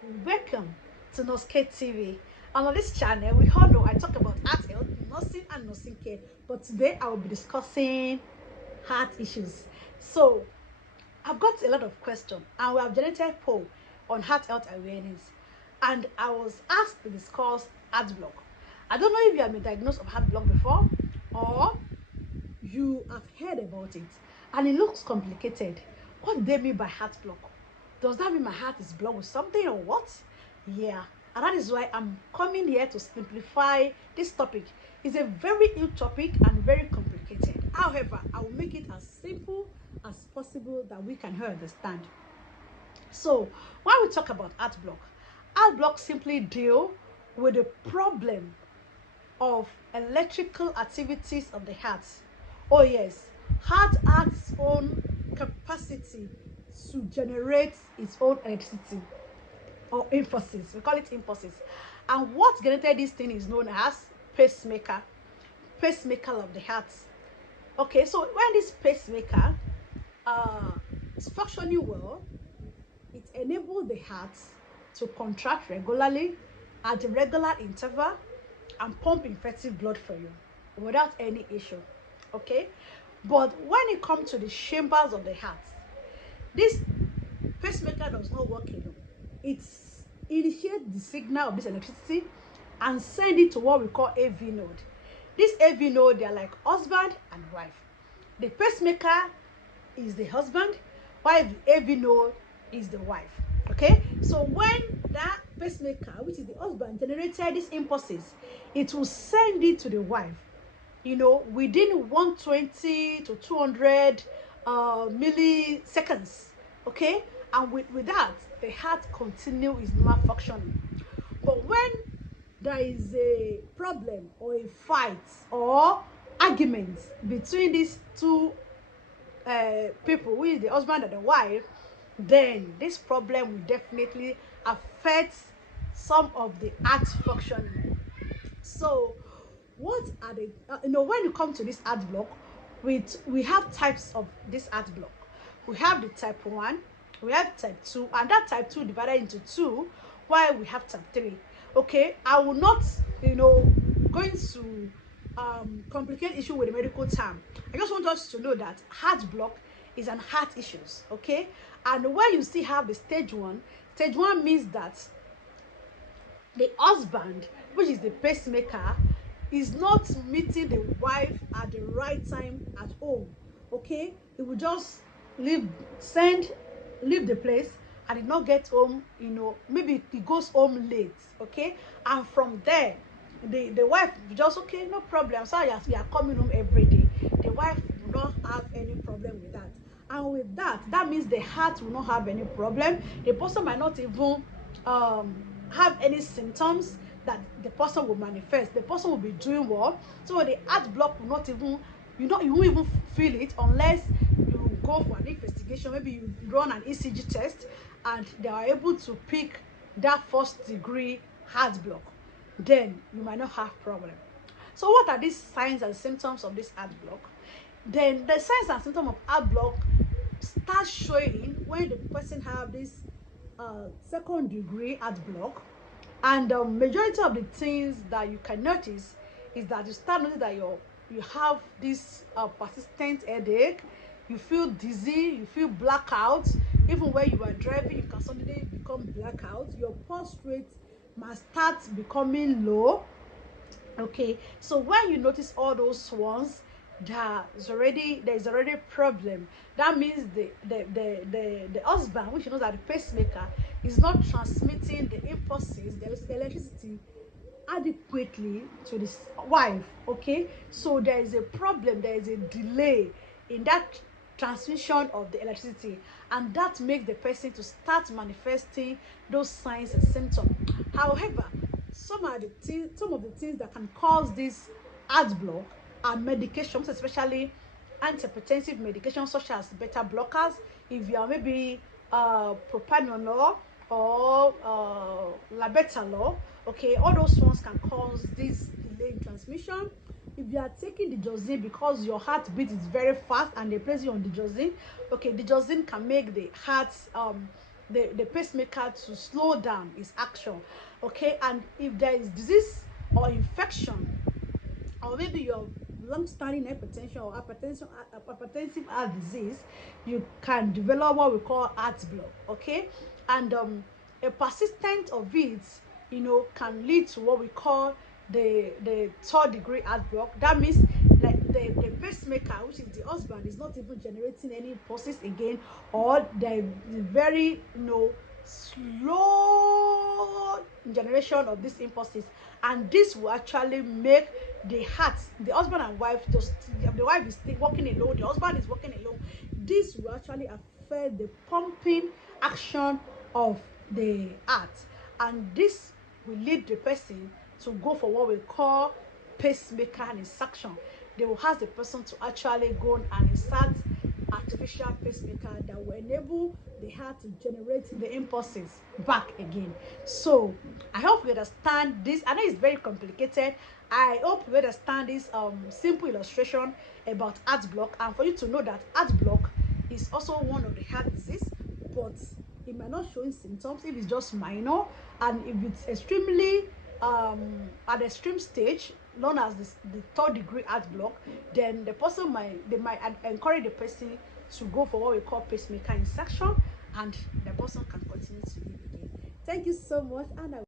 Welcome to Noske TV. And on this channel, we all know I talk about heart health, nursing, and nursing care. But today, I will be discussing heart issues. So, I've got a lot of questions, and we have generated a poll on heart health awareness. And I was asked to discuss heart block. I don't know if you have been diagnosed of heart block before, or you have heard about it and it looks complicated. What do they mean by heart block? Does that mean my heart is blocked with something or what? Yeah, and that is why I'm coming here to simplify this topic. It's a very huge topic and very complicated. However, I will make it as simple as possible that we can understand. So when we talk about heart block simply deal with the problem of electrical activities of the heart. Oh yes, heart has its own capacity to generate its own electricity or impulses. We call it impulses. And what generated this thing is known as pacemaker, pacemaker of the heart. Okay, so when this pacemaker is functioning well, it enables the heart to contract regularly at a regular interval and pump effective blood for you without any issue. Okay, but when it comes to the chambers of the heart, this pacemaker does not work alone. It's initiates the signal of this electricity and send it to what we call AV node. This AV node, they are like husband and wife. The pacemaker is the husband, while the AV node is the wife. Okay, so when that pacemaker, which is the husband, generated these impulses, it will send it to the wife, within 120 to 200 milliseconds. Okay, and with that, the heart continue its normal functioning. But when there is a problem or a fight or argument between these two people, which is the husband and the wife, then this problem will definitely affect some of the heart functioning. So what are the when you come to this heart block, we have types of this heart block. We have the type 1, we have type 2, and that type 2 divided into 2, while we have type 3. Okay, I will not going to complicate issue with the medical term. I just want us to know that heart block is an heart issues. Okay, and when you still have the stage one means that the husband, which is the pacemaker, is not meeting the wife at the right time at home. Okay, he will just leave send leave the place and did not get home. Maybe he goes home late. Okay, and from there the wife will just, okay, no problem, so as we are coming home every day, the wife will not have any problem with that. And with that, that means the heart will not have any problem. The person might not even have any symptoms that the person will manifest. The person will be doing well, so the heart block will not even, you won't even feel it unless you go for an investigation. Maybe you run an ECG test and they are able to pick that first degree heart block, then you might not have problem. So what are these signs and symptoms of this heart block? Then the signs and symptoms of heart block start showing when the person have this second degree heart block. And the majority of the things that you can notice is that you start noticing that you have this persistent headache, you feel dizzy, you feel blackout. Even when you are driving, you can suddenly become blackout. Your pulse rate must start becoming low. Okay, so when you notice all those ones, there is already a problem. That means the husband, which knows that the pacemaker is not transmitting the impulses, the electricity adequately to this wife. Okay, so there is a problem, there is a delay in that transmission of the electricity, and that makes the person to start manifesting those signs and symptoms. However, some of the things that can cause this heart block are medications, especially antihypertensive medications such as beta blockers. If you are maybe propranolol or labetalol, okay, all those ones can cause this delay in transmission. If you are taking digoxin because your heartbeat is very fast and they place you on digoxin, okay, digoxin can make the heart the pacemaker to slow down its action. Okay, and if there is disease or infection, or maybe your long-standing hypertension or hypertensive heart disease, you can develop what we call heart block. Okay, and a persistent of it, can lead to what we call the third degree heart block. That means like the pacemaker, which is the husband, is not even generating any pulses again, or the very slow generation of these impulses, and this will actually make the heart, the husband and wife, just the wife is still working alone, the husband is working alone. This will actually affect the pumping action of the heart, and this will lead the person to go for what we call pacemaker insertion. They will ask the person to actually go and insert artificial pacemaker that will enable the heart to generate the impulses back again. So I hope you understand this. I know it's very complicated. I hope you understand this simple illustration about heart block, and for you to know that heart block is also one of the heart disease, but it might not show symptoms if it's just minor, and if it's extremely at extreme stage, known as the third degree heart block, then the person might encourage the person to go for what we call pacemaker insertion, and the person can continue to live again. Thank you so much, and